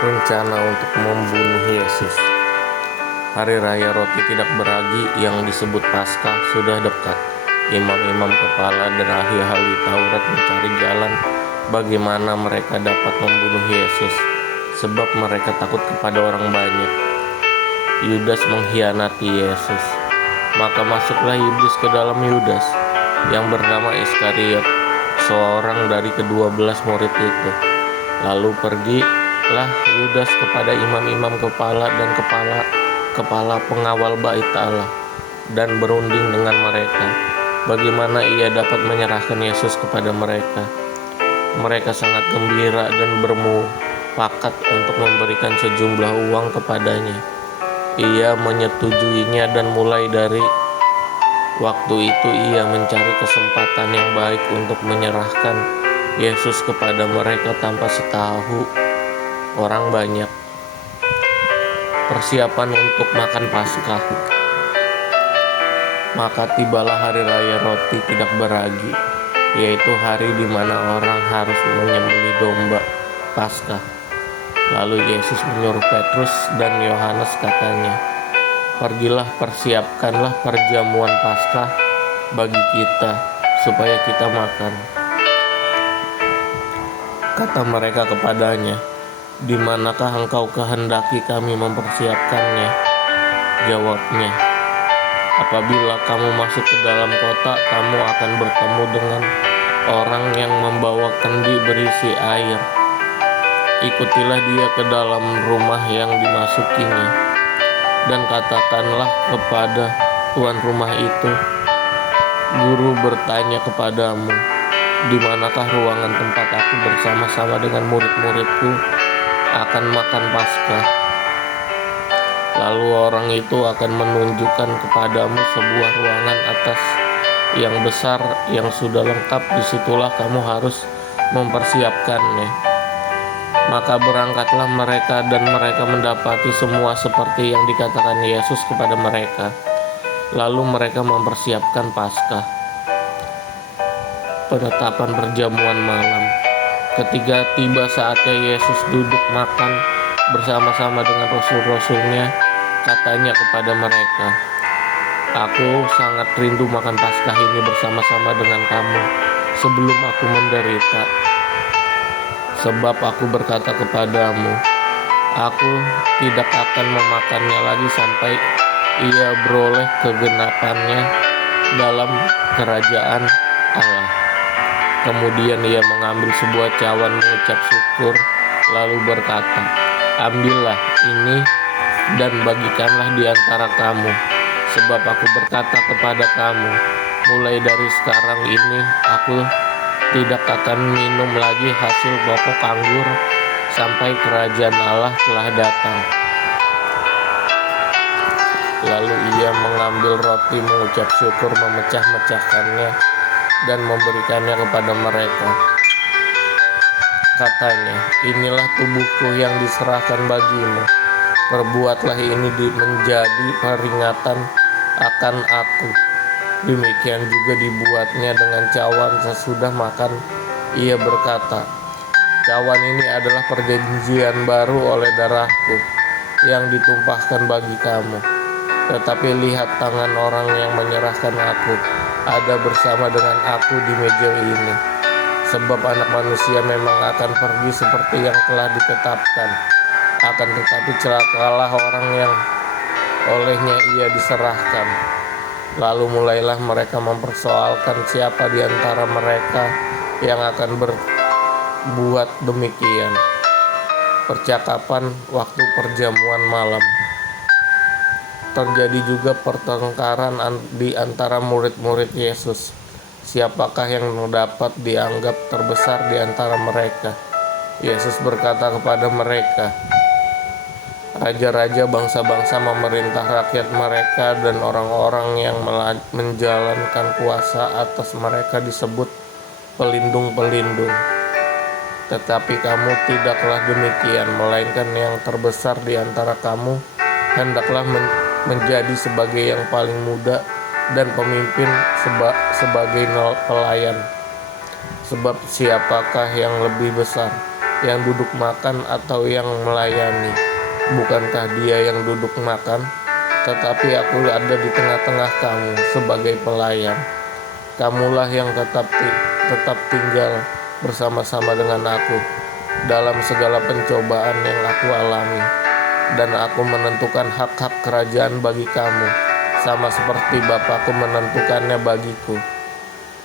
Rencana untuk membunuh Yesus. Hari Raya Roti Tidak Beragi yang disebut Paskah sudah dekat. Imam-imam kepala dan ahli-ahli Taurat mencari jalan bagaimana mereka dapat membunuh Yesus, sebab mereka takut kepada orang banyak. Yudas mengkhianati Yesus. Maka masuklah iblis ke dalam Yudas, yang bernama Iskariot, seorang dari ke-12 murid itu. Lalu pergilah Yudas kepada imam-imam kepala dan kepala pengawal bait Allah, dan berunding dengan mereka bagaimana ia dapat menyerahkan Yesus kepada mereka. Mereka sangat gembira dan bermufakat untuk memberikan sejumlah uang kepadanya. Ia menyetujuinya, dan mulai dari waktu itu ia mencari kesempatan yang baik untuk menyerahkan Yesus kepada mereka tanpa setahu orang banyak. Persiapan untuk makan Paskah. Maka tibalah hari raya roti tidak beragi, yaitu hari di mana orang harus menyembelih domba Paskah. Lalu Yesus menyuruh Petrus dan Yohanes, katanya, "Pergilah, persiapkanlah perjamuan Paskah bagi kita, supaya kita makan." Kata mereka kepadanya, "Di manakah engkau kehendaki kami mempersiapkannya?" Jawabnya, "Apabila kamu masuk ke dalam kota, kamu akan bertemu dengan orang yang membawa kendi berisi air. Ikutilah dia ke dalam rumah yang dimasukinya, dan katakanlah kepada tuan rumah itu, 'Guru bertanya kepadamu, di manakah ruangan tempat aku bersama-sama dengan murid-muridku akan makan Paskah?' Lalu orang itu akan menunjukkan kepadamu sebuah ruangan atas yang besar yang sudah lengkap. Disitulah kamu harus mempersiapkannya." Maka berangkatlah mereka, dan mereka mendapati semua seperti yang dikatakan Yesus kepada mereka. Lalu mereka mempersiapkan Paskah. Penetapan perjamuan malam. Ketika tiba saatnya Yesus duduk makan bersama-sama dengan rasul-rasulnya, katanya kepada mereka, "Aku sangat rindu makan Paskah ini bersama-sama dengan kamu sebelum aku menderita. Sebab aku berkata kepadamu, aku tidak akan memakannya lagi sampai ia beroleh kegenapannya dalam kerajaan Allah." Kemudian ia mengambil sebuah cawan, mengucap syukur, lalu berkata, "Ambillah ini dan bagikanlah di antara kamu. Sebab aku berkata kepada kamu, mulai dari sekarang ini aku tidak akan minum lagi hasil pokok anggur sampai kerajaan Allah telah datang." Lalu ia mengambil roti, mengucap syukur, memecah-mecahkannya, dan memberikannya kepada mereka. Katanya, "Inilah tubuhku yang diserahkan bagimu. Perbuatlah ini menjadi peringatan akan aku." Demikian juga dibuatnya dengan cawan sesudah makan. Ia berkata, "Cawan ini adalah perjanjian baru oleh darahku yang ditumpahkan bagi kamu. Tetapi lihat, tangan orang yang menyerahkan aku ada bersama dengan aku di meja ini. Sebab Anak Manusia memang akan pergi seperti yang telah ditetapkan. Akan tetapi celakalah orang yang olehnya ia diserahkan." Lalu mulailah mereka mempersoalkan siapa di antara mereka yang akan berbuat demikian. Percakapan waktu perjamuan malam. Terjadi juga pertengkaran di antara murid-murid Yesus. Siapakah yang dapat dianggap terbesar di antara mereka? Yesus berkata kepada mereka, "Raja-raja bangsa-bangsa memerintah rakyat mereka, dan orang-orang yang menjalankan kuasa atas mereka disebut pelindung-pelindung. Tetapi kamu tidaklah demikian, melainkan yang terbesar di antara kamu hendaklah menjadi sebagai yang paling muda, dan pemimpin sebagai pelayan. Sebab siapakah yang lebih besar, yang duduk makan atau yang melayani? Bukankah dia yang duduk makan? Tetapi aku ada di tengah-tengah kamu sebagai pelayan. Kamulah yang tetap tinggal bersama-sama dengan aku dalam segala pencobaan yang aku alami. Dan aku menentukan hak-hak kerajaan bagi kamu, sama seperti Bapakku menentukannya bagiku,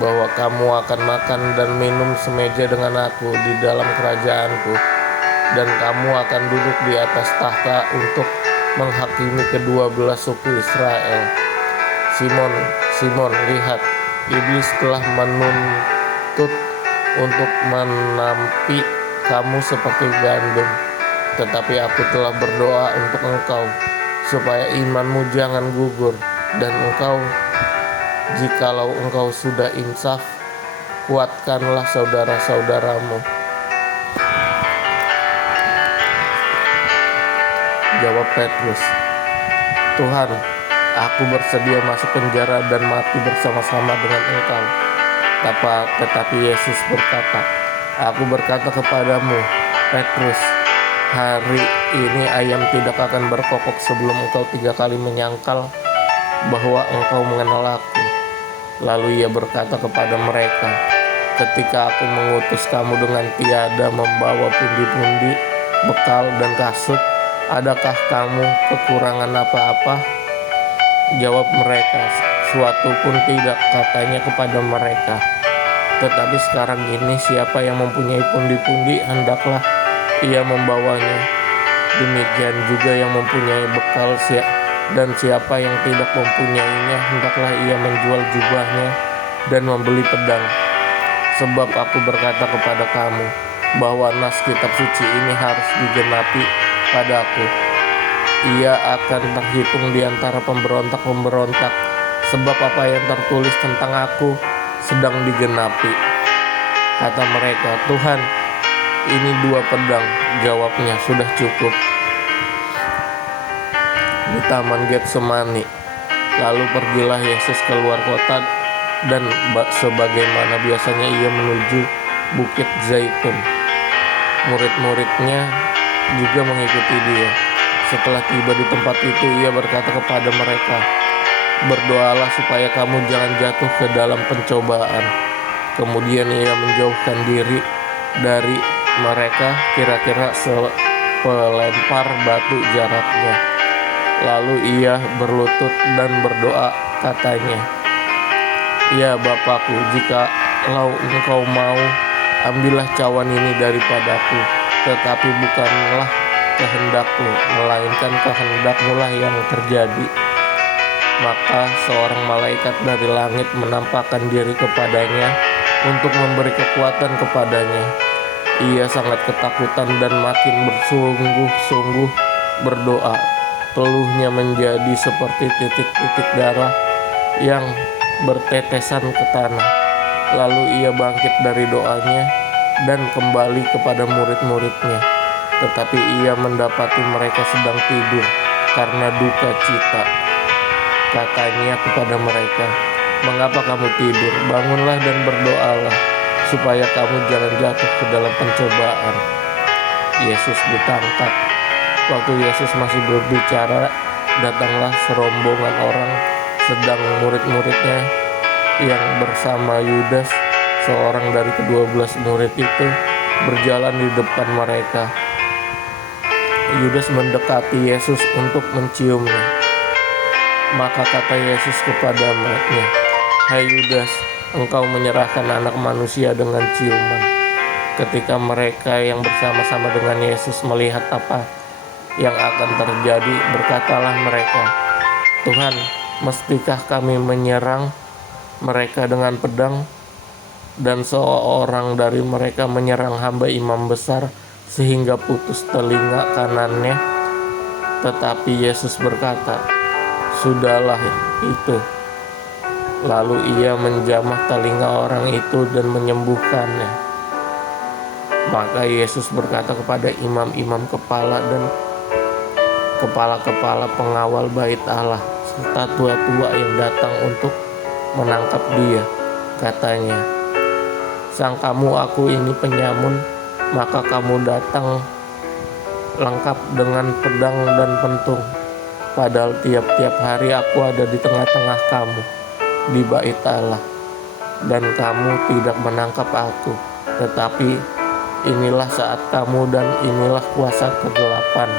bahwa kamu akan makan dan minum semeja dengan aku di dalam kerajaanku, dan kamu akan duduk di atas tahta untuk menghakimi kedua belah suku Israel. Simon, Simon, lihat, iblis telah menuntut untuk menampi kamu seperti gandum, tetapi aku telah berdoa untuk engkau, supaya imanmu jangan gugur, dan jikalau engkau sudah insaf, kuatkanlah saudara-saudaramu. Jawab Petrus, Tuhan, aku bersedia masuk penjara dan mati bersama-sama dengan engkau. Tetapi Yesus berkata, aku berkata kepadamu, Petrus, hari ini ayam tidak akan berkokok sebelum engkau 3 kali menyangkal bahwa engkau mengenal aku. Lalu ia berkata kepada mereka, ketika aku mengutus kamu dengan tiada membawa pundi-pundi, bekal dan kasut, adakah kamu kekurangan apa-apa? Jawab mereka, suatu pun tidak, katanya kepada mereka. Tetapi sekarang ini siapa yang mempunyai pundi-pundi, hendaklah ia membawanya. Demikian juga yang mempunyai bekal, dan siapa yang tidak mempunyainya, hendaklah ia menjual jubahnya dan membeli pedang. Sebab aku berkata kepada kamu, bahwa nas kitab suci ini harus digenapi padaku. Ia akan terhitung di antara pemberontak-pemberontak, sebab apa yang tertulis tentang aku sedang digenapi. Kata mereka, Tuhan, ini 2 pedang. Jawabnya, sudah cukup. Di taman Getsemani, lalu pergilah Yesus keluar kota, dan sebagaimana biasanya ia menuju Bukit Zaitun. Murid-muridnya juga mengikuti dia. Setelah tiba di tempat itu, ia berkata kepada mereka, berdoalah supaya kamu jangan jatuh ke dalam pencobaan. Kemudian ia menjauhkan diri dari mereka kira-kira sepelempar batu jaraknya. Lalu ia berlutut dan berdoa, katanya, ya Bapakku, jikalau engkau mau, ambillah cawan ini daripadaku, tetapi bukanlah kehendakku, melainkan kehendakmu lah yang terjadi. Maka seorang malaikat dari langit menampakkan diri kepadanya untuk memberi kekuatan kepadanya. Ia sangat ketakutan dan makin bersungguh-sungguh berdoa. Teluhnya menjadi seperti titik-titik darah yang bertetesan ke tanah. Lalu ia bangkit dari doanya dan kembali kepada murid-muridnya. Tetapi ia mendapati mereka sedang tidur karena duka cita. Katanya kepada mereka, mengapa kamu tidur? Bangunlah dan berdoalah, supaya kamu jangan jatuh ke dalam pencobaan. Yesus ditangkap. Waktu Yesus masih berbicara, datanglah serombongan orang, sedang murid-muridnya yang bersama Yudas, seorang dari ke-12 murid itu, berjalan di depan mereka. Yudas mendekati Yesus untuk menciumnya. Maka kata Yesus kepadanya, hai Yudas, engkau menyerahkan anak manusia dengan ciuman. Ketika mereka yang bersama-sama dengan Yesus melihat apa yang akan terjadi, berkatalah mereka, Tuhan, mestikah kami menyerang mereka dengan pedang? Dan seorang dari mereka menyerang hamba imam besar sehingga putus telinga kanannya. Tetapi Yesus berkata, sudahlah itu. Lalu ia menjamah telinga orang itu dan menyembuhkannya. Maka Yesus berkata kepada imam-imam kepala dan kepala-kepala pengawal bait Allah serta tua-tua yang datang untuk menangkap dia, katanya, sangkamu aku ini penyamun maka kamu datang lengkap dengan pedang dan pentung. Padahal tiap-tiap hari aku ada di tengah-tengah kamu di bait Allah, dan kamu tidak menangkap aku. Tetapi inilah saat kamu, dan inilah kuasa kegelapan.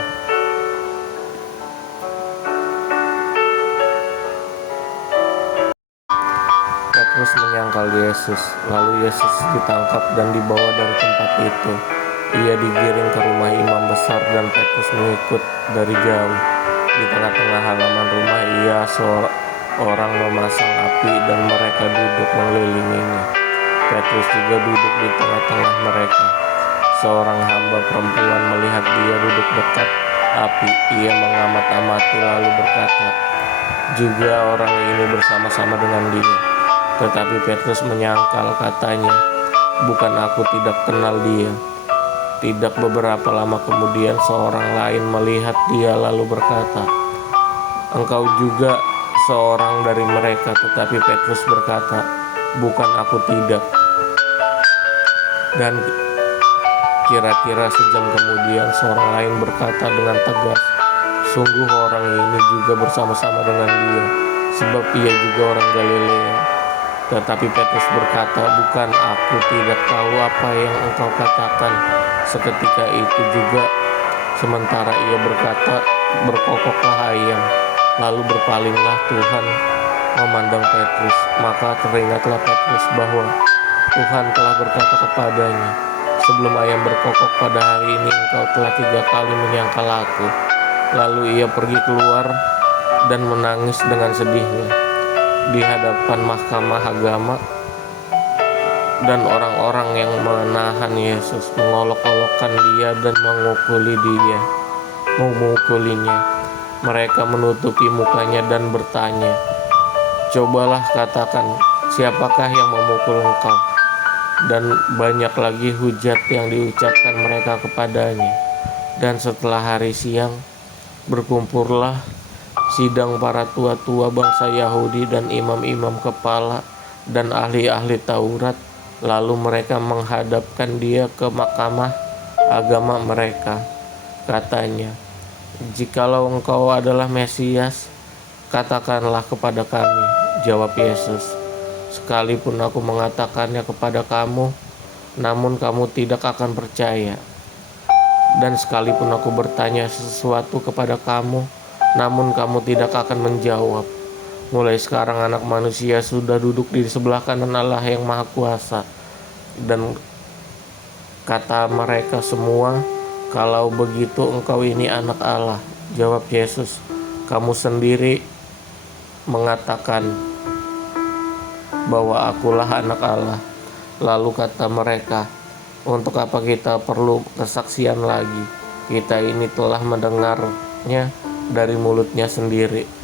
Petrus menyangkal Yesus. Lalu Yesus ditangkap dan dibawa dari tempat itu. Ia digiring ke rumah imam besar, dan Petrus mengikut dari jauh. Di tengah-tengah halaman rumah ia seorang memasang api, dan mereka duduk mengelilinginya. Petrus juga duduk di tengah-tengah mereka. Seorang hamba perempuan melihat dia duduk dekat api. Ia mengamat-amati lalu berkata, "Juga orang ini bersama-sama dengan dia." Tetapi Petrus menyangkal, katanya, "Bukan, aku tidak kenal dia." Tidak beberapa lama kemudian seorang lain melihat dia lalu berkata, "Engkau juga seorang dari mereka." Tetapi Petrus berkata, "Bukan, aku tidak." Dan kira-kira sejam kemudian seorang lain berkata dengan tegas, "Sungguh orang ini juga bersama-sama dengan dia, sebab ia juga orang Galilea." Tetapi Petrus berkata, "Bukan, aku tidak tahu apa yang engkau katakan." Seketika itu juga, sementara ia berkata, berkokoklah ayam. Lalu berpalinglah Tuhan memandang Petrus. Maka teringatlah Petrus bahwa Tuhan telah berkata kepadanya, "Sebelum ayam berkokok pada hari ini, engkau telah 3 kali menyangkal aku." Lalu ia pergi keluar dan menangis dengan sedihnya di hadapan mahkamah agama, dan orang-orang yang menahan Yesus mengolok-olokkan dia dan memukulinya. Mereka menutupi mukanya dan bertanya, "Cobalah katakan, siapakah yang memukul engkau?" Dan banyak lagi hujat yang diucapkan mereka kepadanya. Dan setelah hari siang, berkumpullah sidang para tua-tua bangsa Yahudi dan imam-imam kepala dan ahli-ahli Taurat. Lalu mereka menghadapkan dia ke mahkamah agama mereka. Katanya, "Jikalau engkau adalah Mesias, katakanlah kepada kami." Jawab Yesus, "Sekalipun aku mengatakannya kepada kamu, namun kamu tidak akan percaya. Dan sekalipun aku bertanya sesuatu kepada kamu, namun kamu tidak akan menjawab. Mulai sekarang Anak Manusia sudah duduk di sebelah kanan Allah yang Maha Kuasa." Dan kata mereka semua, "Kalau begitu engkau ini anak Allah." Jawab Yesus, "Kamu sendiri mengatakan bahwa akulah anak Allah." Lalu kata mereka, "Untuk apa kita perlu kesaksian lagi? Kita ini telah mendengarnya dari mulutnya sendiri."